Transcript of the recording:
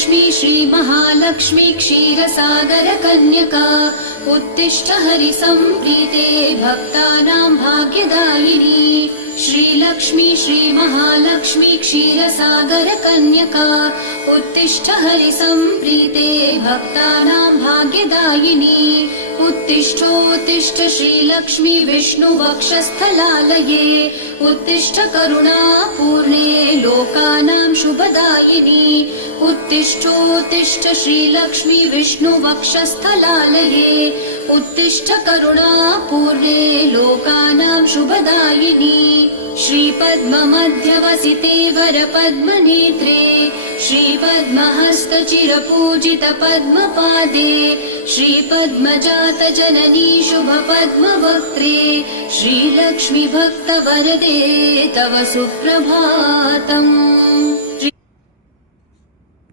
श्रीलक्ष्मी श्रीमहालक्ष्मी क्षीरसागरकन्यका उत्तिष्ठ हरिसम्प्रीते भक्तानां भाग्यदायिनी। श्रीलक्ष्मी श्रीमहालक्ष्मी क्षीरसागरकन्यका उत्तिष्ठ हरिसम्प्रीते भक्तानां भाग्यदायिनी। उत्तिष्ठोत्तिष्ठ श्रीलक्ष्मी विष्णुवक्षस्थलालये उत्तिष्ठ करुणापूर्णे लोकानां शुभदायिनी। उत्तिष्ठोत्तिष्ठ श्रीलक्ष्मी विष्णुवक्षस्थलालये उत्तिष्ठ करुणापूर्णे लोकानां शुभदायिनी। श्रीपद्ममध्यवसिते वरपद्मनेत्रे श्रीपद्महस्तचिरपूजित पद्मपादे श्रीपद्मजातजननी शुभपद्मवक्त्रे श्रीलक्ष्मी भक्तवरदे तव सुप्रभातम्।